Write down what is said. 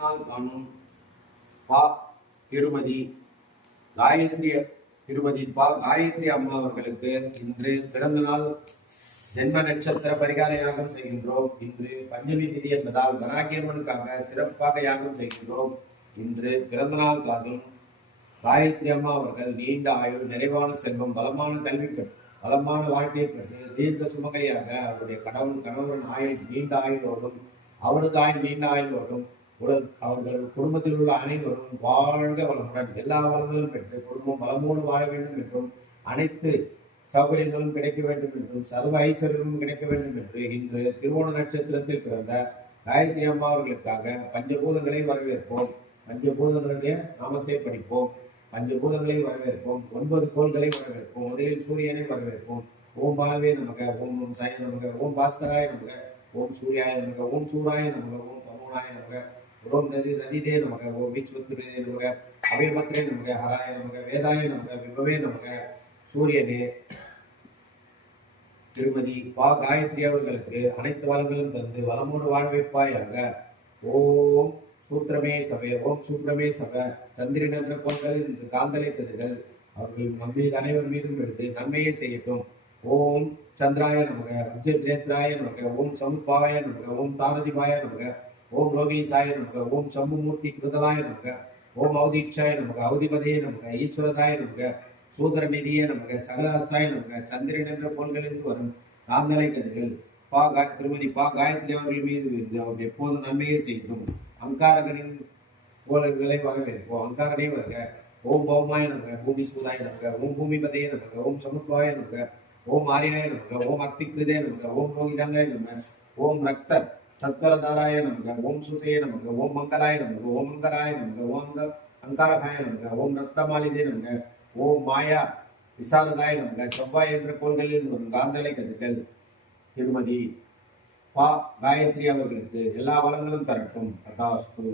நாள் காணும் பா திருமதி காயத்ரி காயத்ரி அம்மா அவர்களுக்கு இன்று பிறந்த நாள் ஜென்ம நட்சத்திர பரிகார யாகம் செய்கின்றோம். இன்று பஞ்சமி திதி என்பதால் வராகியம்மனுக்காக சிறப்பாக யாகம் செய்கின்றோம். இன்று பிறந்த நாள் காணும் காயத்ரி அம்மா அவர்கள் நீண்ட ஆயுள், நிறைவான செல்வம், பலமான கல்வி பெற்று பலமான வாழ்க்கையை பெற்று தீர்க்க சுமகலியாக அவருடைய கணவன் ஆயுள் நீண்ட ஆயுளோடும் அவரது ஆயுள் நீண்ட ஆயுளோடும் அவர்கள் குடும்பத்தில் உள்ள அனைவரும் வாழ்க வளமுடன் எல்லா வளங்களும் பெற்று குடும்பம் வளமோடு வாழ வேண்டும் என்றும் அனைத்து சௌகரியங்களும் கிடைக்க வேண்டும் என்றும் சர்வ ஐஸ்வர்யமும் கிடைக்க வேண்டும் என்று இன்று திருவோண நட்சத்திரத்தில் பிறந்த காயத்ரி அம்மா அவர்களுக்காக பஞ்சபூதங்களை வரவேற்போம். பஞ்சபூதங்களுடைய நாமத்தை படிப்போம். பஞ்சபூதங்களை வரவேற்போம். 9 கோள்களை வரவேற்போம். முதலில் சூரியனை வரவேற்போம். ஓம் பாலவே நமக, ஓம் சாய நமக, ஓம் பாஸ்கராய நமக, ஓம் சூர்யாய நமக, ஓம் சூராய நமக, ஓம் தமோனாய நமக, ஓம் நதிதே நமக, ஓம் விஸ்வத்ரே நமக, அபயபத்ரே நமக, ஹராய நமக, வேதாய நமக, விபவே நமக. சூரியனே திருமதி பா காயத்ரி அவர்களுக்கு அனைத்து வளங்களும் தந்து வளமோடு வாழ்வைப்பாயாக. ஓம் சூத்திரமே சபை, ஓம் சூத்திரமே சப. சந்திரன் என்ற பொருட்கள் இன்று காந்தலை கதிர்கள் அவர்கள் நம்மீது அனைவர் மீதும் எடுத்து நன்மையை செய்யட்டும். ஓம் சந்திராய நமக, விஜயத்ரேத்ராய நமக, ஓம் சமுப்பாய நமக, ஓம் தாரதிபாய நமக, ஓம் ரோகிணிசாய நமக, ஓம் சம்புமூர்த்தி கிருதலாய நமக, ஓம் அவதீட்சாய நமக, அவதிபதே நமக, ஈஸ்வரதாய நமக, சூதர நிதியே நமக, சகலாஸ்தாய நமக. சந்திரன் என்ற பொருள்களிலிருந்து வரும் காந்தலை கதிர்கள் திருமதி பா காயத்ரி அவர்கள் மீது அவர்கள் எப்போதும் நன்மையை செய்யட்டும். அங்காரகனின் கோலங்களை வரவேற்போம். அங்காரனே வருக. ஓம் பௌமாய நமக, பூமி சூதாய நமக, ஓம் பூமிபதே நமக, ஓம் சமுத்வாய நமக, ஓம் ஆரியாய நமக, ஓம் அக்திகிருதே நமக, ஓம் ரோகிதாங்காய நமக, ஓம் ரக்த சத்வரதாராய நமக, ஓம் சுசேய நமக, ஓம் மங்களாய நமக, ஓம் மங்களாய நமக, ஓம் அங்காரகாய நமக, ஓம் ரத்தமாலிதே நமக, ஓம் மாயா விசாரதாய நமக. செவ்வாய் என்ற கோள்களில் வரும் காந்தலை கதிர்கள் திருமதி பா காயத்ரி அவர்களுக்கு எல்லா வளங்களும் தரட்டும். ததாஸ்து.